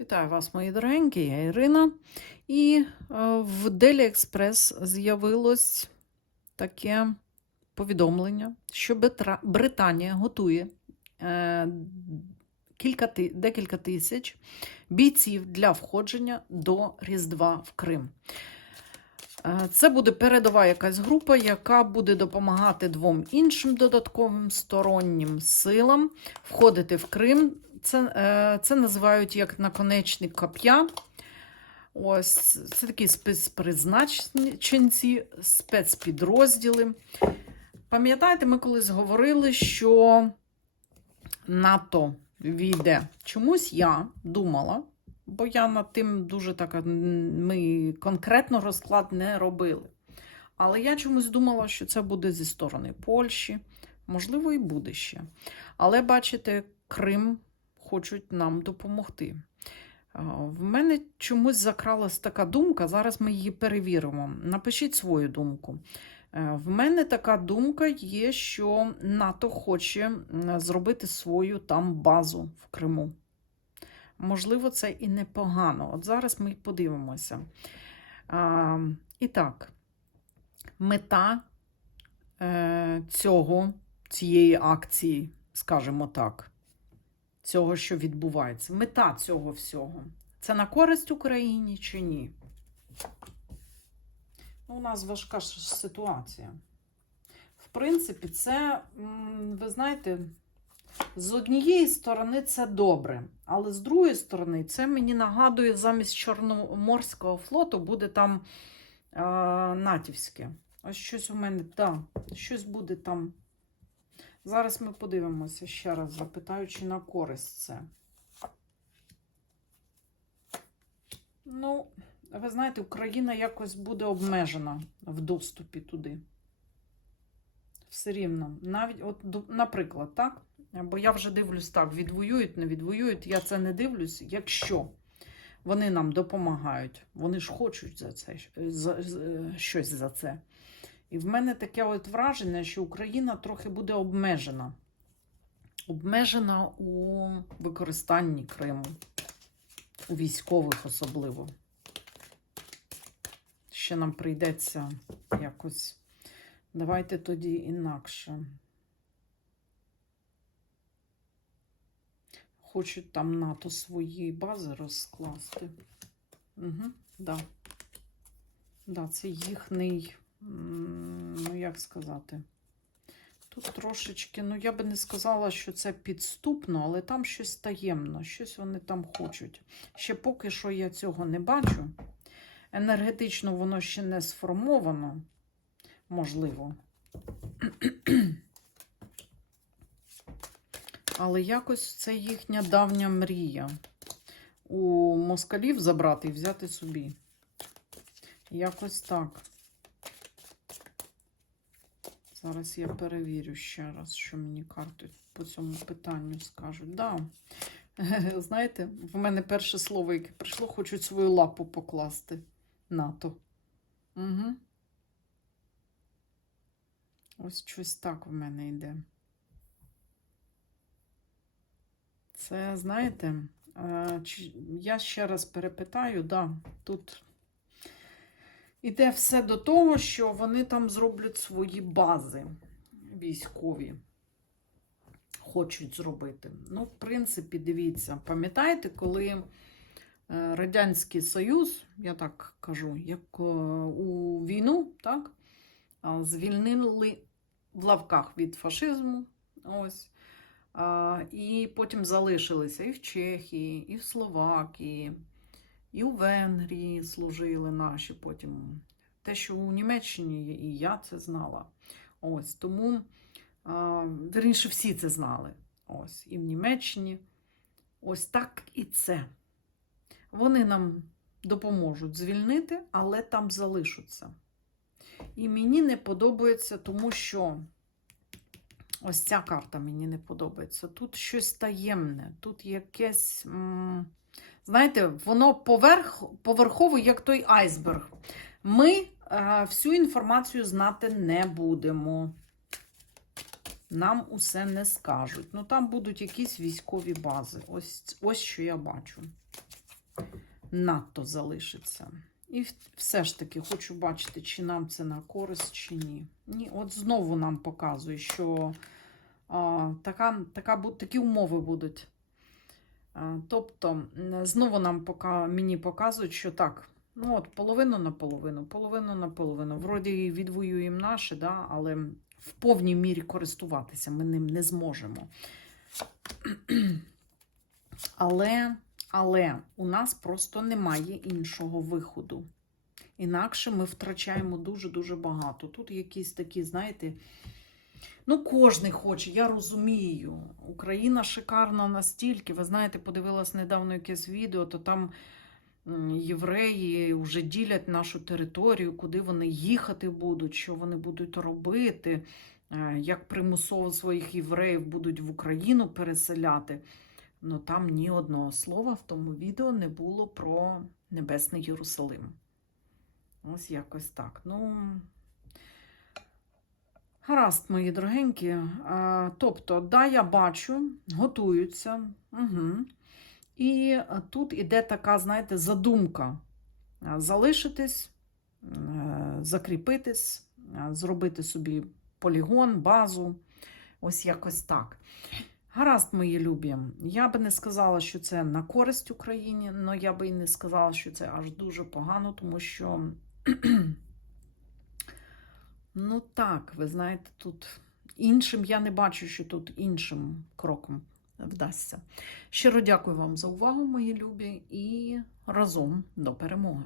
Вітаю вас, мої дорогенькі, я Ірина. І е, в Делі Експрес з'явилось таке повідомлення, що Британія готує е, кілька, декілька тисяч бійців для входження до Різдва в Крим. Е, Це буде передова якась група, яка буде допомагати двом іншим додатковим стороннім силам входити в Крим. Це, е, це називають як наконечник коп'я. Ось це такі спецпризначенці, спецпідрозділи. Пам'ятаєте, ми колись говорили, що НАТО війде. Чомусь я думала, бо я над тим дуже так ми конкретно розклад не робили. Але я чомусь думала, що це буде зі сторони Польщі, можливо, і буде ще. Але бачите, Крим хочуть нам допомогти. В мене чомусь закралась така думка, зараз ми її перевіримо. Напишіть свою думку. Е, В мене така думка є, що НАТО хоче зробити свою там базу в Криму. Можливо, це і непогано. От зараз ми подивимося. А, і так, мета е, цього, цієї акції, скажімо так, цього, що відбувається. Мета цього всього. Це на користь Україні чи ні? Ну, у нас важка ситуація. В принципі, це, ви знаєте, з однієї сторони це добре, але з другої сторони, це мені нагадує, замість Чорноморського флоту буде там е, натівське. Ось щось у мене, так, щось буде там. Зараз ми подивимося ще раз, запитаючи на користь це. Ну, ви знаєте, Україна якось буде обмежена в доступі туди. Все рівно. Навіть, от, наприклад, так? Бо я вже дивлюсь так, відвоюють, не відвоюють. Я це не дивлюсь, якщо вони нам допомагають, вони ж хочуть за це за, за- щось за це. І в мене таке от враження, що Україна трохи буде обмежена. Обмежена у використанні Криму, у військових особливо. Ще нам прийдеться якось. Давайте тоді інакше. Хочуть там НАТО свої бази розкласти. Угу, да. Да, це їхній, ну як сказати. Тут трошечки, ну я би не сказала, що це підступно, але там щось таємно, щось вони там хочуть. Ще поки що я цього не бачу. Енергетично воно ще не сформовано, можливо. Але якось це їхня давня мрія. У москалів забрати і взяти собі. Якось так. Зараз я перевірю ще раз, що мені карти по цьому питанню скажуть. Да. Знаєте, в мене перше слово, яке прийшло, хочуть свою лапу покласти НАТО. Угу. Ось щось так в мене йде. Це, знаєте, е, я ще раз перепитаю, да, тут іде все до того, що вони там зроблять свої бази військові. Хочуть зробити. Ну, в принципі, дивіться, пам'ятаєте, коли е, Радянський Союз, я так кажу, як е, у війну, так, звільнили в лавках від фашизму. Ось. І потім залишилися і в Чехії, і в Словакії, і у Венгрії служили наші потім. Те, що у Німеччині є, і я це знала. Ось тому, верніше, всі це знали. Ось, і в Німеччині. Ось так і це. Вони нам допоможуть звільнити, але там залишаться. І мені не подобається, тому що ось ця карта мені не подобається. Тут щось таємне, тут якесь. Знаєте, воно поверх, поверхово, як той айсберг. Ми е, всю інформацію знати не будемо. Нам усе не скажуть. Ну, там будуть якісь військові бази. Ось, ось що я бачу. надто залишиться. І все ж таки хочу бачити, чи нам це на користь, чи ні. Ні, от знову нам показує, що а, така, така, такі умови будуть. А, тобто, знову нам пока, мені показують, що так, ну от половину на половину, половину на половину. Вроді відвоюємо наше, да, але в повній мірі користуватися ми ним не зможемо. Але, але у нас просто немає іншого виходу. Інакше ми втрачаємо дуже-дуже багато. Тут якісь такі, знаєте, ну, кожен хоче, я розумію. Україна шикарна настільки. Ви знаєте, подивилась недавно якесь відео, то там євреї вже ділять нашу територію, куди вони їхати будуть, що вони будуть робити, е, як примусово своїх євреїв будуть в Україну переселяти. Ну там ні одного слова в тому відео не було про Небесний Єрусалим. Ось якось так. Ну, гаразд, мої дорогенькі. А, тобто, да, я бачу, готуються. Угу. І е, тут іде така, знаєте, задумка залишитись, е, закріпитись, е, зробити собі полігон, базу. Ось якось так. Гаразд, мої любі. Я би не сказала, що це на користь Україні, але я би і не сказала, що це аж дуже погано, тому що, ну так, ви знаєте, тут іншим я не бачу, що тут іншим кроком вдасться. Щиро дякую вам за увагу, мої любі, і разом до перемоги.